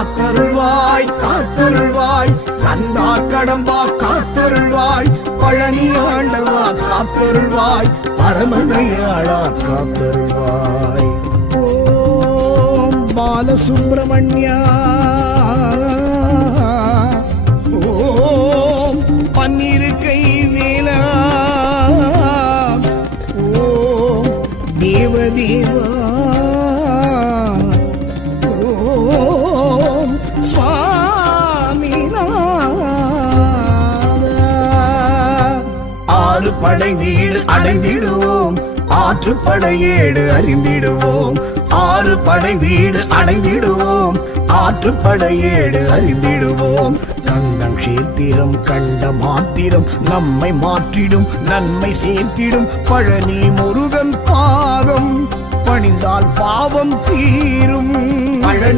காத்தருள்வாய் காத்தருள்வாய் கந்தா கடம்பா காத்தருள்வாய் பழனி ஆண்டவா காத்தருள்வாய் பரமதயாளா காத்தருள்வாய் ஓம் பாலசுப்ரமணியா ஓம் பன்னிருக்கை வேலா ஓம் தேவதேவா ஓம் ஆறு படை வீடு அடைந்திடுவோம் ஆற்றுப்படையேடு அறிந்திடுவோம் ஆறு படை வீடு அடைந்திடுவோம் ஆற்றுப்படையேடு அறிந்திடுவோம் கந்தன் கஷேத்திரம் கண்ட மாத்திரம் நம்மை மாற்றிடும் நன்மை சேர்த்திடும் பழனி முருகன் பாதம் பணிந்தால் பாவம் தீரும் பழனி